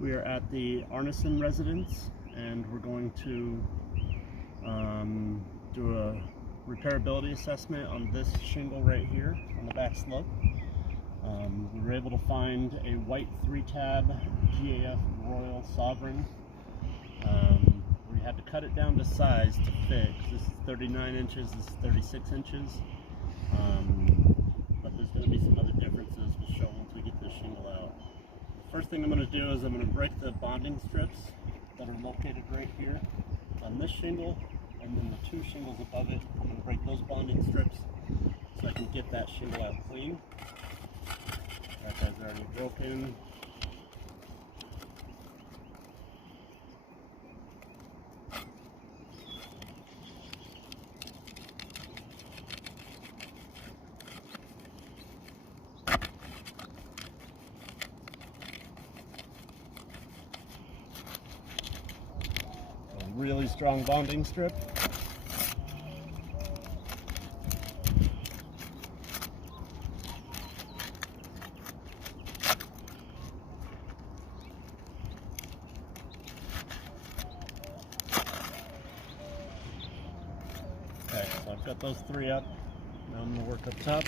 We are at the Arneson residence, and we're going to do a repairability assessment on this shingle right here on the back slope. We were able to find a white 3-tab GAF Royal Sovereign. We had to cut it down to size to fit. This is 39 inches, this is 36 inches. But there's going to be some other differences we'll show once we get this shingle out. The first thing I'm going to do is I'm going to break the bonding strips that are located right here on this shingle, and then the 2 shingles above it. I'm going to break those bonding strips so I can get that shingle out clean. That guy's already broken. A really strong bonding strip. Okay, so I've got those 3 up. Now I'm going to work up top.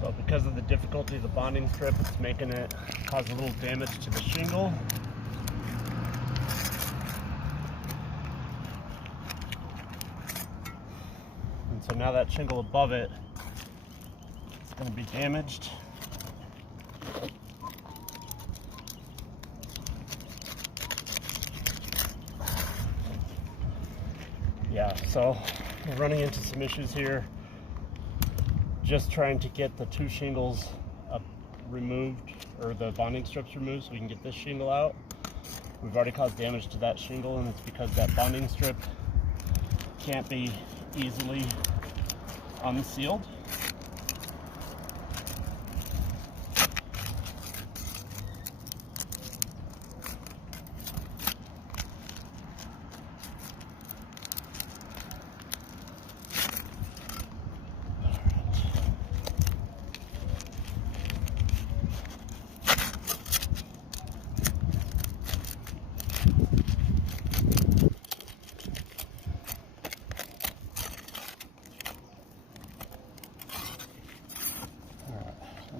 So because of the difficulty of the bonding strip, it's making it cause a little damage to the shingle. And so now that shingle above it is going to be damaged. Yeah, so we're running into some issues here. Just trying to get the 2 shingles removed, or the bonding strips removed, so we can get this shingle out. We've already caused damage to that shingle, and it's because that bonding strip can't be easily unsealed.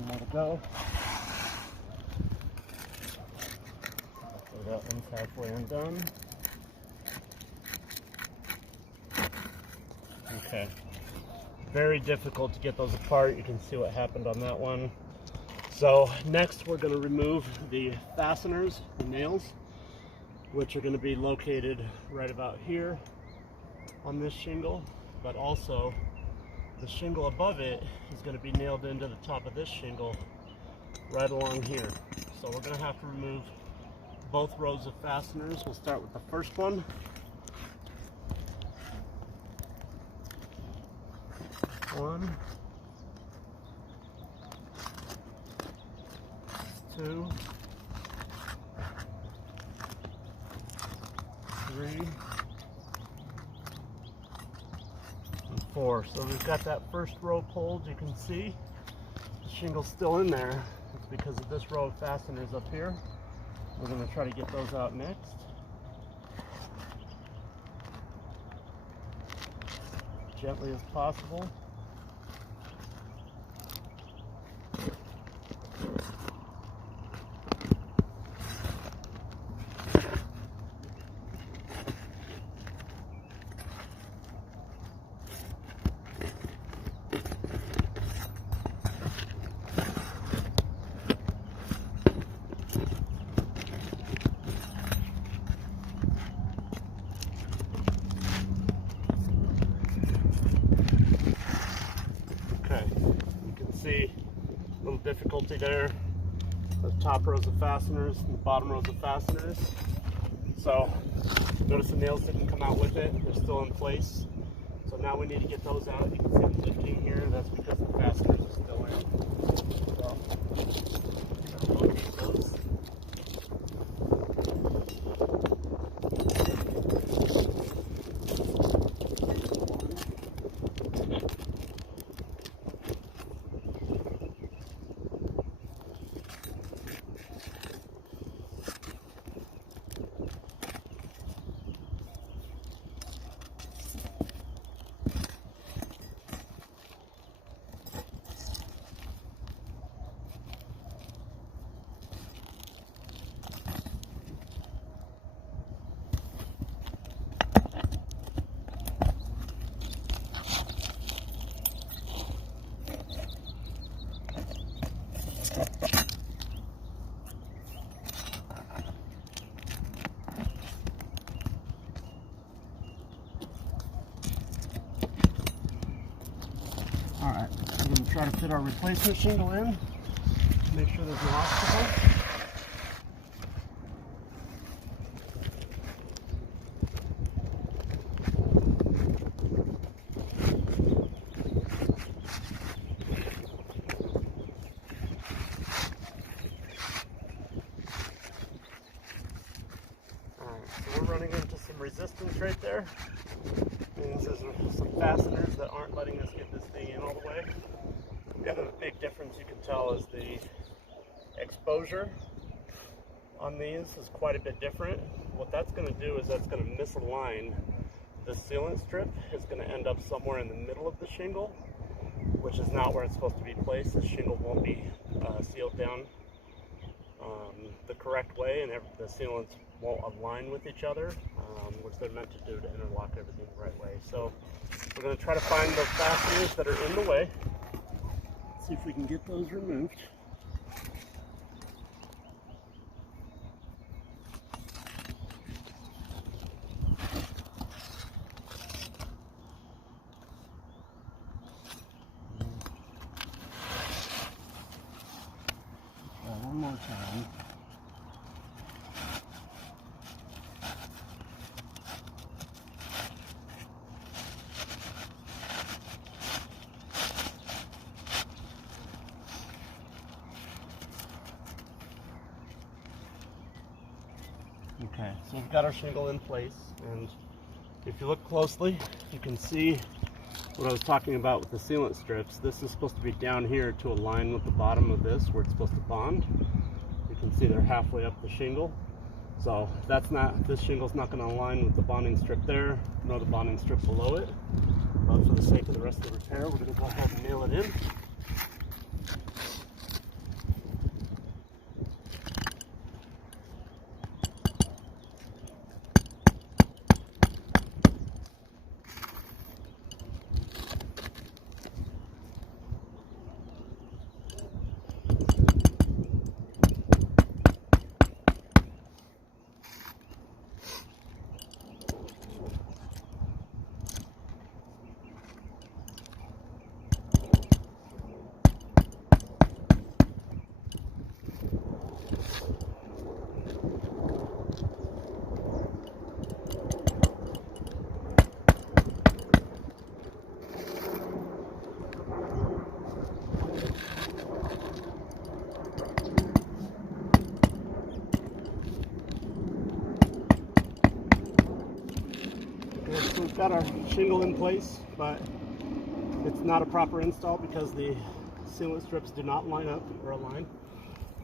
More to go. So that one's halfway undone. Okay. Very difficult to get those apart. You can see what happened on that one. So next we're going to remove the fasteners, the nails, which are going to be located right about here on this shingle, but also the shingle above it is going to be nailed into the top of this shingle right along here. So we're going to have to remove both rows of fasteners. We'll start with the first one. One, 2, 3, 4. So we've got that first row pulled. You can see the shingle's still in there. It's because of this row of fasteners up here. We're going to try to get those out next. Gently as possible. See a little difficulty there, the top rows of fasteners and the bottom rows of fasteners. So notice the nails didn't come out with it, they're still in place. So now we need to get those out. You can see them lifting here. That's because the fasteners are still in. So, locate those. Alright, we're going to try to fit our replacement shingle in, make sure there's no obstacle. Alright, so we're running into some resistance right there. Means there's some fasteners that aren't letting us get this thing in all the way. The other big difference you can tell is the exposure on these is quite a bit different. What that's going to do is that's going to misalign. The sealant strip is going to end up somewhere in the middle of the shingle, which is not where it's supposed to be placed. The shingle won't be sealed down the correct way, and the sealants won't align with each other, which they're meant to do to interlock everything the right way. So we're going to try to find those fasteners that are in the way, see if we can get those removed. One more time. Okay, so we've got our shingle in place, and if you look closely, you can see what I was talking about with the sealant strips. This is supposed to be down here to align with the bottom of this where it's supposed to bond. You can see they're halfway up the shingle. So this shingle's not going to align with the bonding strip there, nor the bonding strip below it. But for the sake of the rest of the repair, we're going to go ahead and nail it in. So we've got our shingle in place, but it's not a proper install because the sealant strips do not line up or align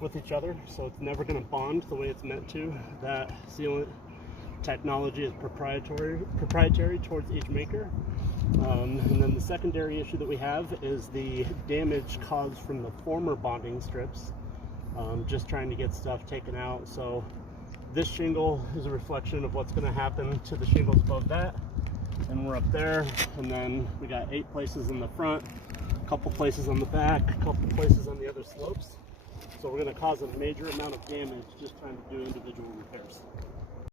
with each other, so it's never going to bond the way it's meant to. That sealant technology is proprietary towards each maker. And then the secondary issue that we have is the damage caused from the former bonding strips, just trying to get stuff taken out. So this shingle is a reflection of what's going to happen to the shingles above that, and we're up there, and then we got 8 places in the front, a couple places on the back, a couple places on the other slopes. So we're going to cause a major amount of damage just trying to do individual repairs.